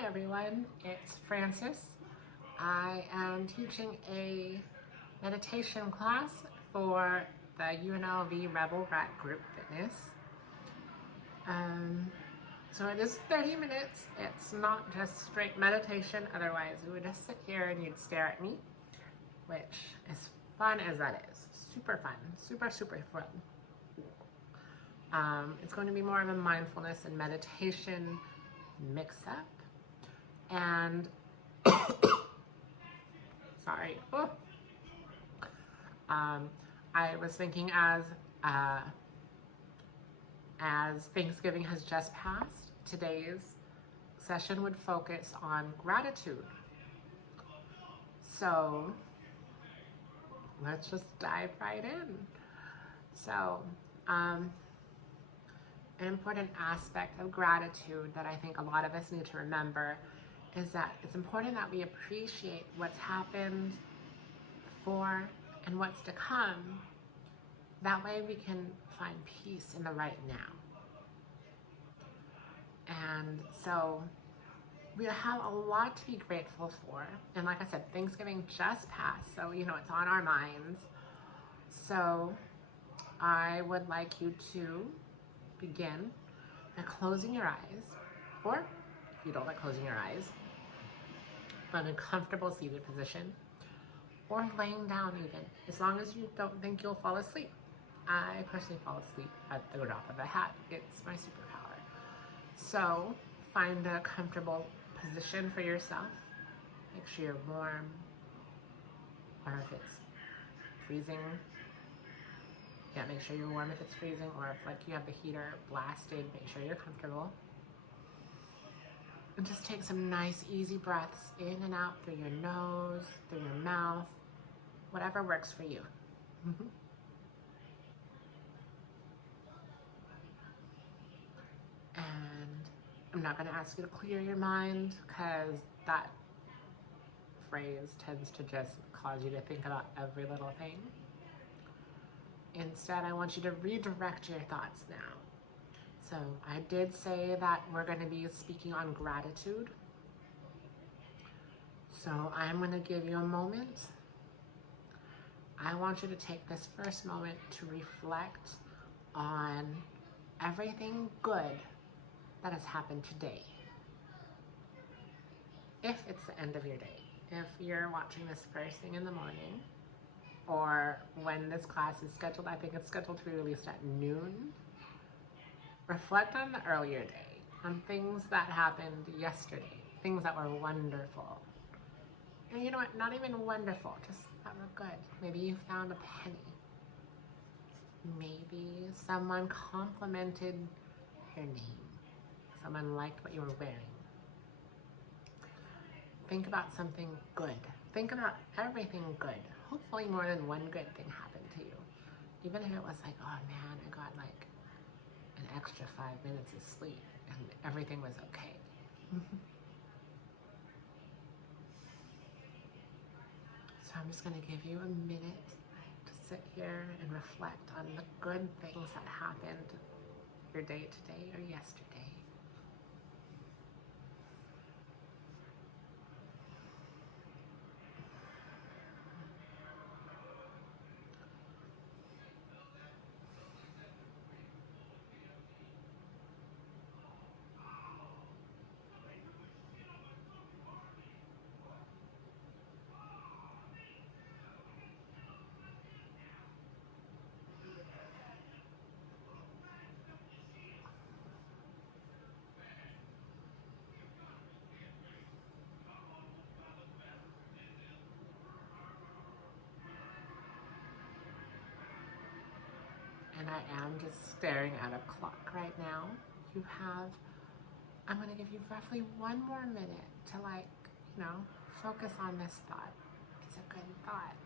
Hi everyone, it's Francis. I am teaching a meditation class for the UNLV Rebel Rat Group Fitness. So it is 30 minutes. It's not just straight meditation, otherwise we would just sit here and you'd stare at me, which as fun as that is. Super fun, super fun. It's going to be more of a mindfulness and meditation mix-up. And sorry. Oh. I was thinking as Thanksgiving has just passed, today's session would focus on gratitude. So let's just dive right in. So an important aspect of gratitude that I think a lot of us need to remember is that it's important that we appreciate what's happened before and what's to come. That way we can find peace in the right now. And so we have a lot to be grateful for. And like I said, Thanksgiving just passed, so it's on our minds. So I would like you to begin by closing your eyes, or if you don't like closing your eyes, in a comfortable seated position, or laying down even, as long as you don't think you'll fall asleep. I personally fall asleep at the drop of a hat. It's my superpower. So find a comfortable position for yourself. Make sure you're warm, or if it's freezing, make sure you're warm if it's freezing, or if you have the heater blasted, make sure you're comfortable. And just take some nice easy breaths in and out through your nose, through your mouth, whatever works for you. And I'm not going to ask you to clear your mind, because that phrase tends to just cause you to think about every little thing. Instead, I want you to redirect your thoughts now. So I did say that we're going to be speaking on gratitude. So I'm going to give you a moment. I want you to take this first moment to reflect on everything good that has happened today. If it's the end of your day. If you're watching this first thing in the morning, or when this class is scheduled, I think it's scheduled to be released at noon. Reflect on the earlier day, on things that happened yesterday, things that were wonderful. And you know what, not even wonderful, just that were good. Maybe you found a penny. Maybe someone complimented your name. Someone liked what you were wearing. Think about something good. Think about everything good. Hopefully more than one good thing happened to you. Even if it was like, oh man, I got an extra 5 minutes of sleep and everything was okay. So I'm just going to give you a minute to sit here and reflect on the good things that happened your day today or yesterday. And I am just staring at a clock right now. I'm going to give you roughly 1 more minute to focus on this thought. It's a good thought.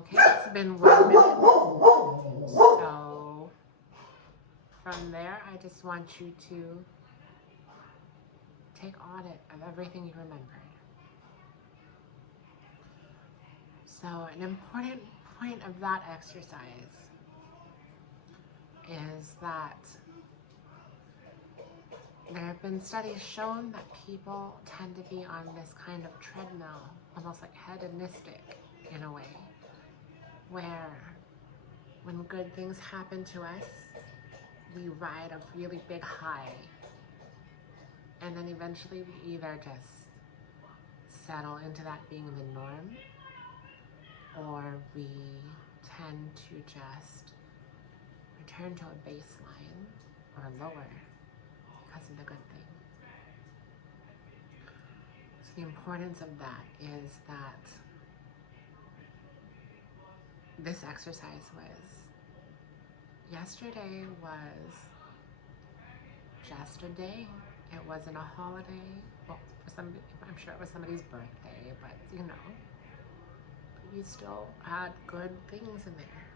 Okay, it's been 1 minute. So from there, I just want you to take audit of everything you remembered. So an important point of that exercise is that there have been studies shown that people tend to be on this kind of treadmill, almost like hedonistic in a way, where when good things happen to us, we ride a really big high, and then eventually we either just settle into that being the norm, or we tend to just return to a baseline or lower because of the good thing. So the importance of that is that this exercise yesterday was just a day. It wasn't a holiday. Well, for some, I'm sure it was somebody's birthday, but you know, we still had good things in there.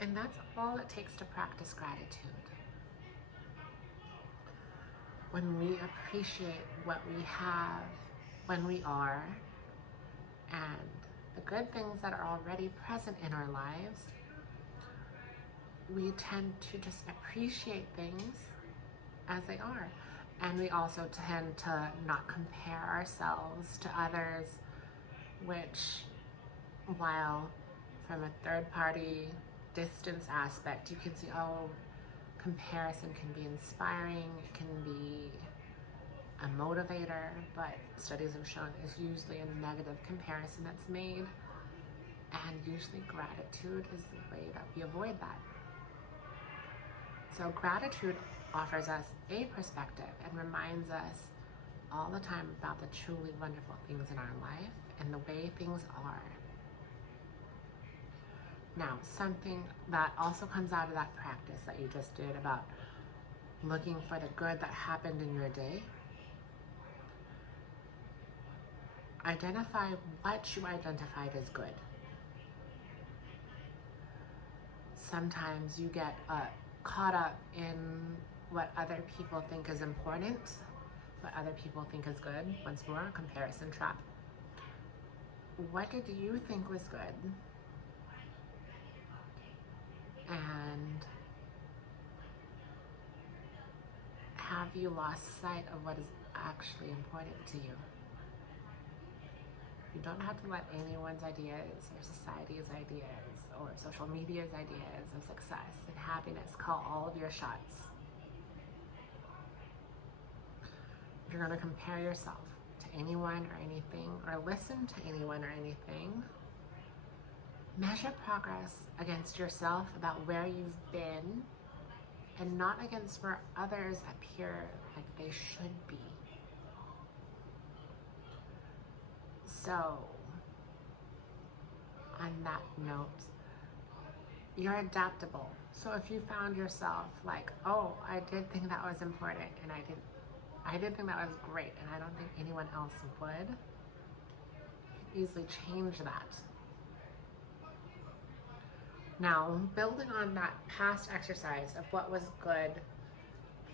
And that's all it takes to practice gratitude. When we appreciate what we have, when we are, and the good things that are already present in our lives, we tend to just appreciate things as they are. And we also tend to not compare ourselves to others, which, while from a third-party distance aspect, you can see, oh, comparison can be inspiring, it can be a motivator, but studies have shown it's usually a negative comparison that's made, and usually gratitude is the way that we avoid that. So gratitude offers us a perspective and reminds us all the time about the truly wonderful things in our life and the way things are. Now, something that also comes out of that practice that you just did about looking for the good that happened in your day, identify what you identified as good. Sometimes you get caught up in what other people think is important, what other people think is good. Once more, comparison trap. What did you think was good? And have you lost sight of what is actually important to you? You don't have to let anyone's ideas or society's ideas or social media's ideas of success and happiness call all of your shots. If you're going to compare yourself to anyone or anything, or listen to anyone or anything, measure progress against yourself about where you've been and not against where others appear like they should be. So, on that note, you're adaptable. So if you found yourself like, oh, I did think that was important, and I did think that was great, and I don't think anyone else would, you can easily change that. Now, building on that past exercise of what was good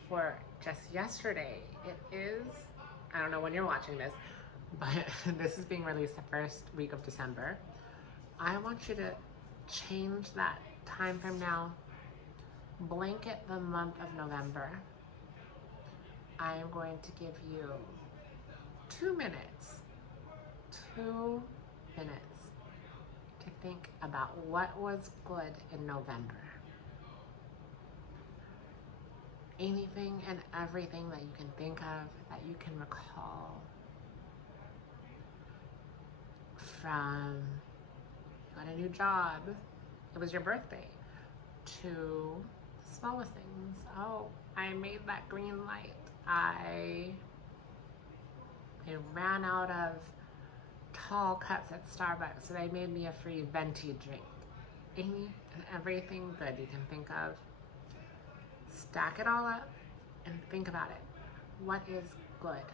for just yesterday, it is, I don't know when you're watching this, but this is being released the first week of December. I want you to change that time from now, blanket the month of November. I am going to give you 2 minutes to think about what was good in November. Anything and everything that you can think of, that you can recall, from you got a new job, it was your birthday, to the smallest things. Oh, I made that green light. I ran out of tall cups at Starbucks, so they made me a free venti drink. Any and everything good you can think of. Stack it all up and think about it. What is good?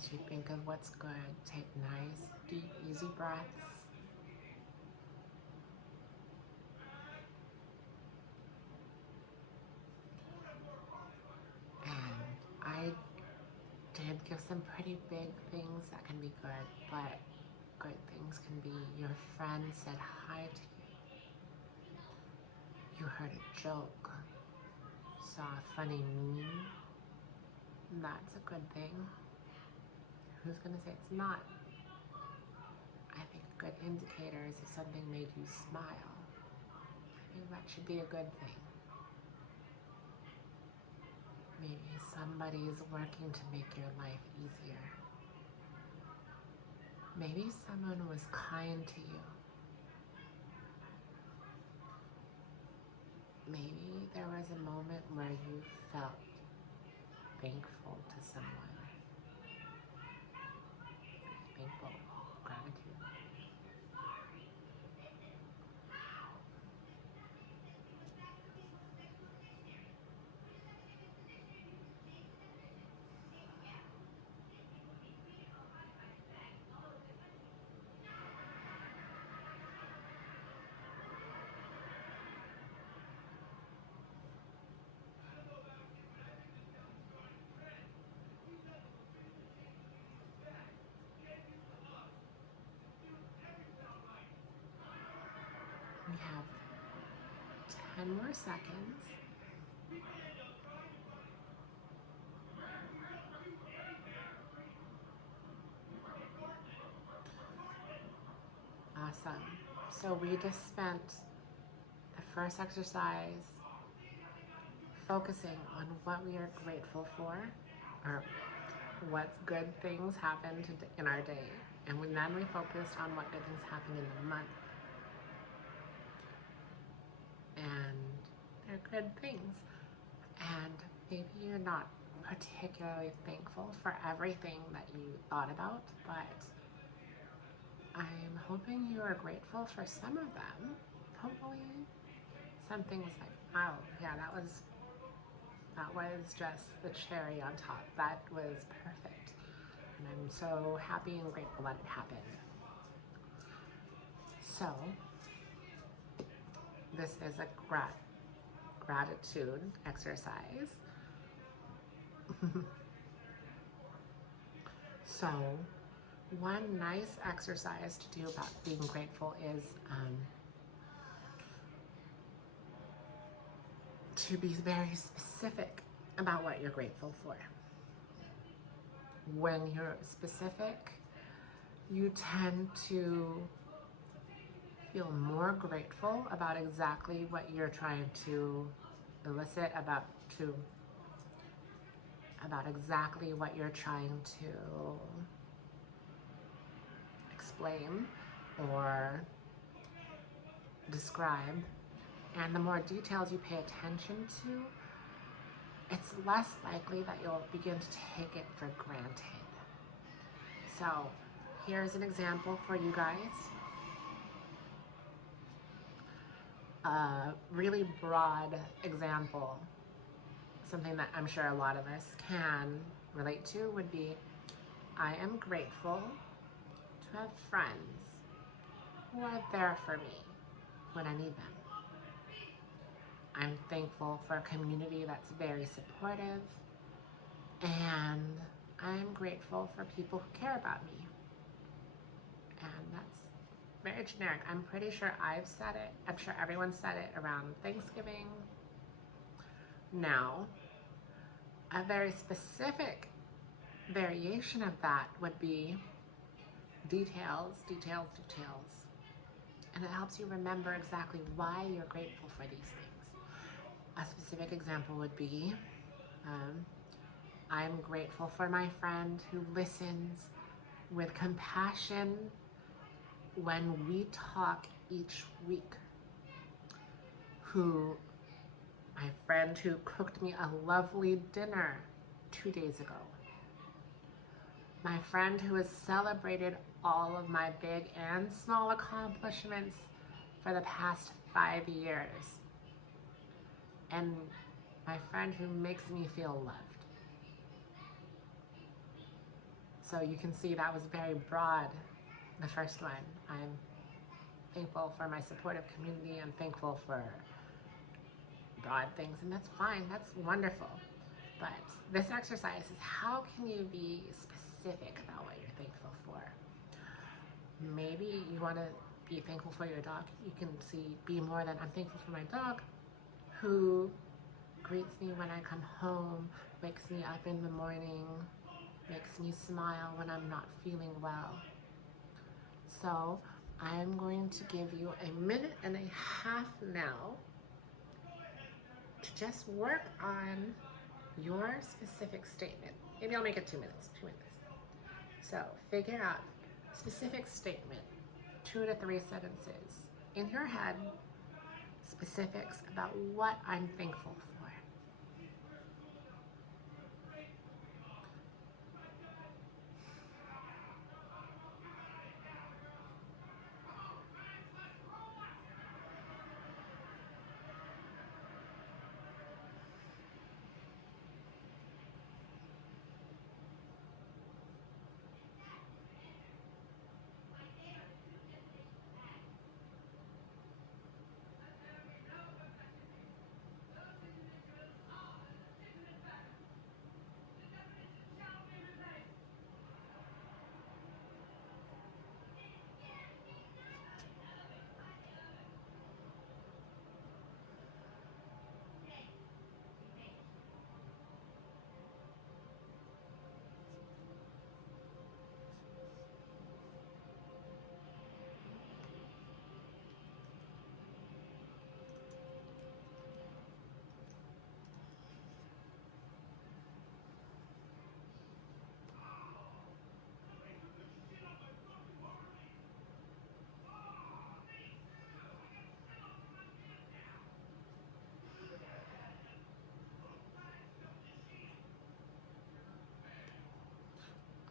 As you think of what's good, take nice, deep, easy breaths. And I did give some pretty big things that can be good, but good things can be your friend said hi to you heard a joke, saw a funny meme. That's a good thing. Who's gonna say it's not? I think a good indicator is if something made you smile. I think that should be a good thing. Maybe somebody is working to make your life easier. Maybe someone was kind to you. Maybe there was a moment where you felt thankful to someone. Thankful, gratitude. We have 10 more seconds. Awesome. So we just spent the first exercise focusing on what we are grateful for, or what good things happened in our day. And then we focused on what good things happened in the month. And they're good things. And maybe you're not particularly thankful for everything that you thought about, but I'm hoping you are grateful for some of them. Hopefully something was like, oh yeah, that was just the cherry on top. That was perfect. And I'm so happy and grateful that it happened. So this is a gratitude exercise. So one nice exercise to do about being grateful is to be very specific about what you're grateful for. When you're specific, you tend to feel more grateful about exactly what you're trying to elicit, about exactly what you're trying to explain or describe. And the more details you pay attention to, it's less likely that you'll begin to take it for granted. So here's an example for you guys. A really broad example, something that I'm sure a lot of us can relate to, would be, I am grateful to have friends who are there for me when I need them. I'm thankful for a community that's very supportive, and I'm grateful for people who care about me. And that's very generic. I'm pretty sure I've said it. I'm sure everyone said it around Thanksgiving. Now, a very specific variation of that would be details. And it helps you remember exactly why you're grateful for these things. A specific example would be, I'm grateful for my friend who listens with compassion when we talk each week. My friend who cooked me a lovely dinner 2 days ago. My friend who has celebrated all of my big and small accomplishments for the past 5 years. And my friend who makes me feel loved. So you can see that was very broad, the first one. I'm thankful for my supportive community. I'm thankful for broad things, and that's fine. That's wonderful. But this exercise is how can you be specific about what you're thankful for? Maybe you want to be thankful for your dog. You can be more than I'm thankful for my dog who greets me when I come home, wakes me up in the morning, makes me smile when I'm not feeling well. So I'm going to give you 1.5 minutes now to just work on your specific statement. Maybe I'll make it 2 minutes, 2 minutes. So figure out specific statement, 2 to 3 sentences in your head, specifics about what I'm thankful for.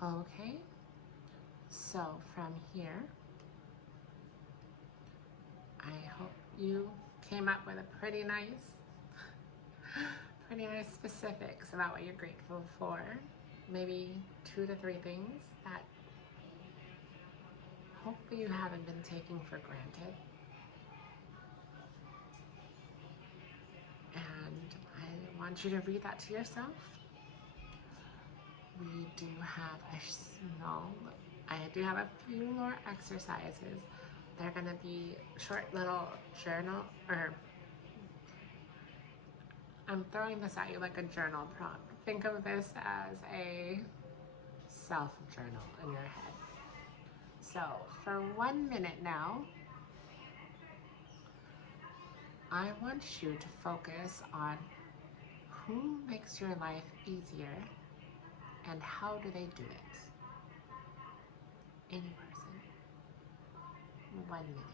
Okay, so from here, I hope you came up with a pretty nice specifics about what you're grateful for. Maybe 2 to 3 things that hopefully you haven't been taking for granted. And I want you to read that to yourself. I do have a few more exercises. They're gonna be short little journal, or I'm throwing this at you like a journal prompt. Think of this as a self-journal in your head. So for 1 minute now, I want you to focus on who makes your life easier and how do they do it? Any person. 1 minute.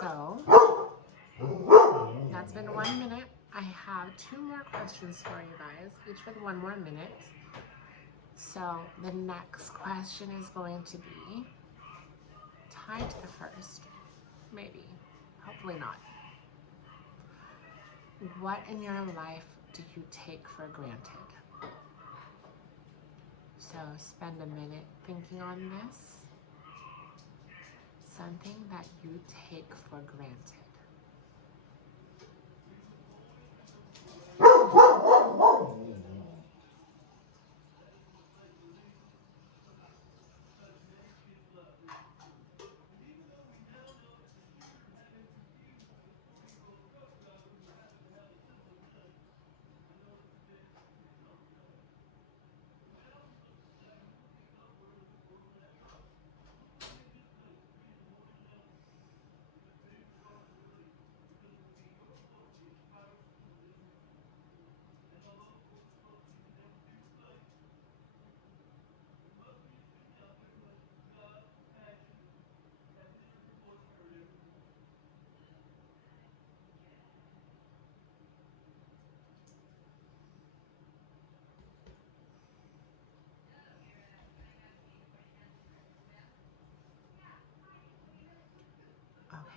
So that's been 1 minute. I have 2 more questions for you guys, each with 1 more minute. So the next question is going to be tied to the first, maybe, hopefully not. What in your life do you take for granted? So spend a minute thinking on this. Something that you take for granted.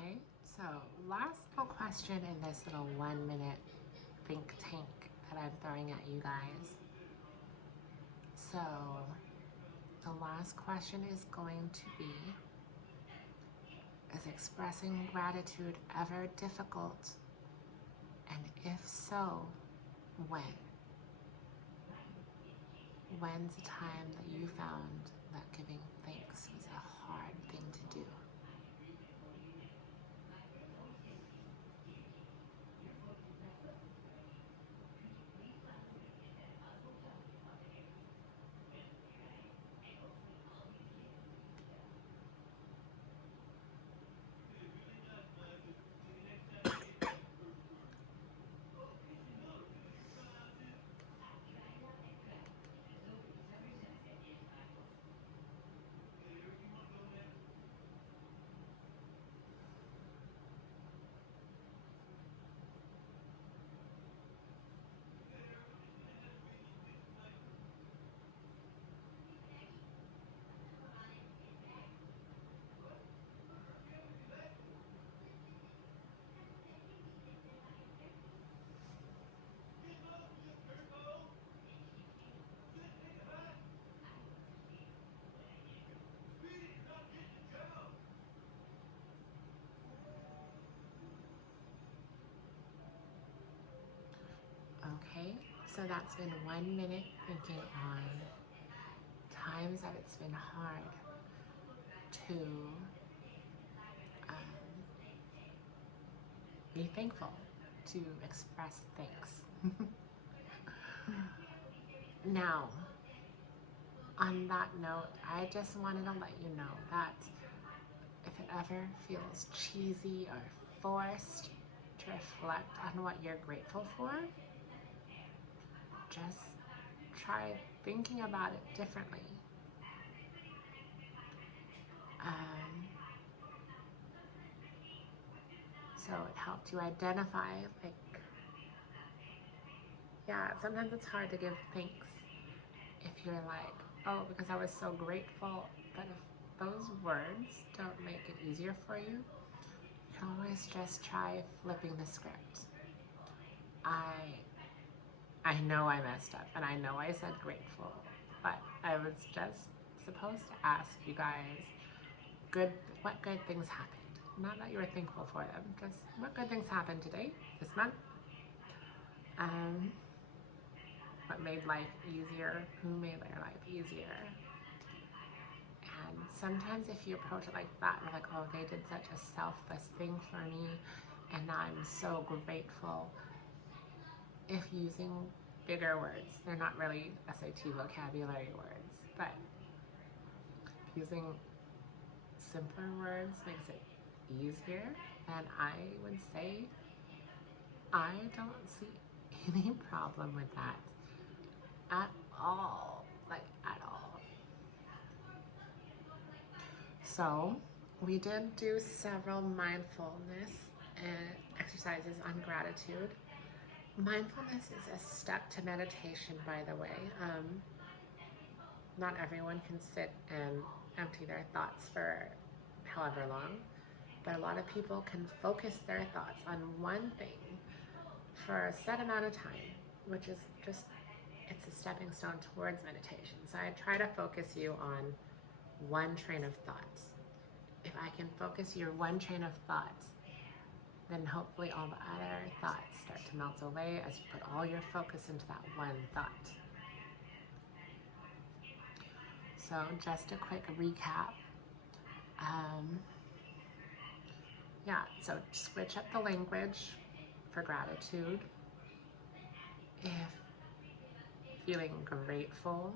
Okay, so last little question in this little 1 minute think tank that I'm throwing at you guys. So the last question is going to be, is expressing gratitude ever difficult? And if so, when? When's the time that you found that giving thanks was a hard thing to do? Okay, so that's been 1 minute thinking on times that it's been hard to be thankful, to express thanks. Now, on that note, I just wanted to let you know that if it ever feels cheesy or forced to reflect on what you're grateful for, just try thinking about it differently. So it helped you identify, like, yeah, sometimes it's hard to give thanks if you're like, oh, because I was so grateful. But if those words don't make it easier for you, you can always just try flipping the script. I know I messed up, and I know I said grateful, but I was just supposed to ask you guys what good things happened. Not that you were thankful for them, just what good things happened today, this month. What made life easier, who made their life easier. And sometimes if you approach it like that, you're like, oh, they did such a selfless thing for me, and I'm so grateful. If using bigger words, they're not really SAT vocabulary words, but using simpler words makes it easier. And I would say I don't see any problem with that at all, like at all. So we did do several mindfulness exercises on gratitude. Mindfulness is a step to meditation, by the way. Not everyone can sit and empty their thoughts for however long, but a lot of people can focus their thoughts on one thing for a set amount of time, which is just, it's a stepping stone towards meditation. So I try to focus you on one train of thoughts. If I can focus your one train of thoughts, then hopefully all the other thoughts start to melt away as you put all your focus into that one thought. So just a quick recap. So switch up the language for gratitude. If feeling grateful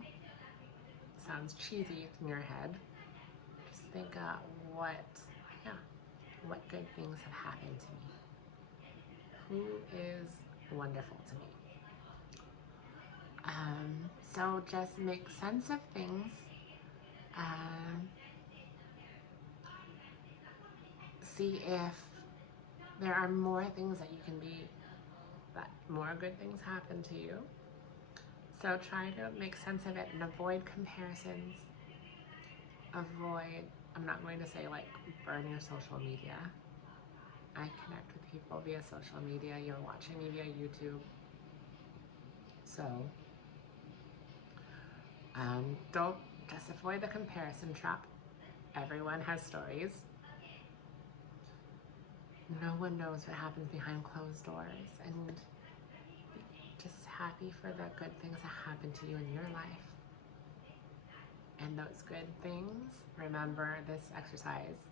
sounds cheesy in your head, just think what good things have happened to me. Who is wonderful to me? So just make sense of things. See if there are more things that you can be, that more good things happen to you. So try to make sense of it and avoid comparisons. I'm not going to say like burn your social media, I connect with people via social media. You're watching me via YouTube. So, don't just avoid the comparison trap. Everyone has stories. No one knows what happens behind closed doors, and just happy for the good things that happen to you in your life. And those good things, remember this exercise,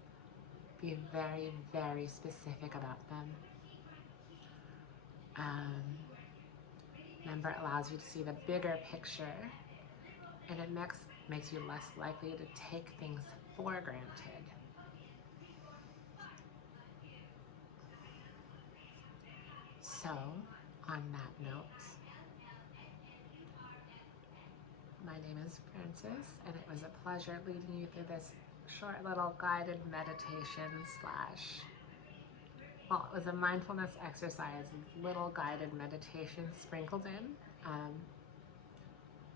be very, very specific about them. Remember, it allows you to see the bigger picture, and it makes you less likely to take things for granted. So, on that note, my name is Frances, and it was a pleasure leading you through this short little guided meditation well, it was a mindfulness exercise, little guided meditation sprinkled in.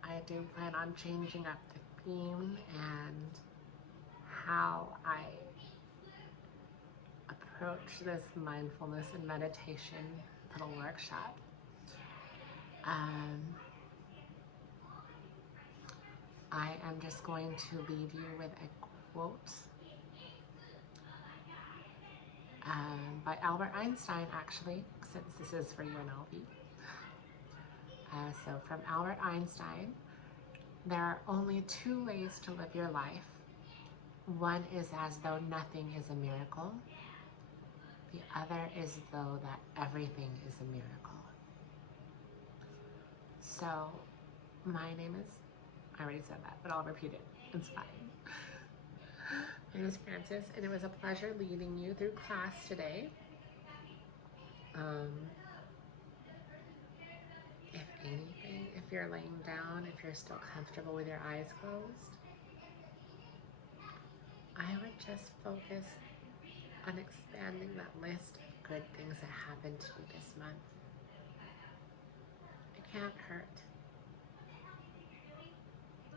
I do plan on changing up the theme and how I approach this mindfulness and meditation little workshop. I am just going to leave you with a quote by Albert Einstein, actually, since this is for UNLV. So from Albert Einstein, there are only two ways to live your life. One is as though nothing is a miracle. The other is though that everything is a miracle. So my name is, I already said that, but I'll repeat it. It's fine. My name is Frances, and it was a pleasure leading you through class today. If anything, if you're laying down, if you're still comfortable with your eyes closed, I would just focus on expanding that list of good things that happened to you this month. It can't hurt.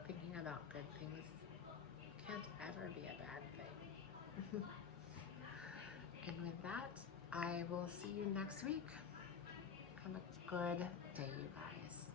Thinking about good things can't ever be a bad thing. And with that, I will see you next week. Have a good day, you guys.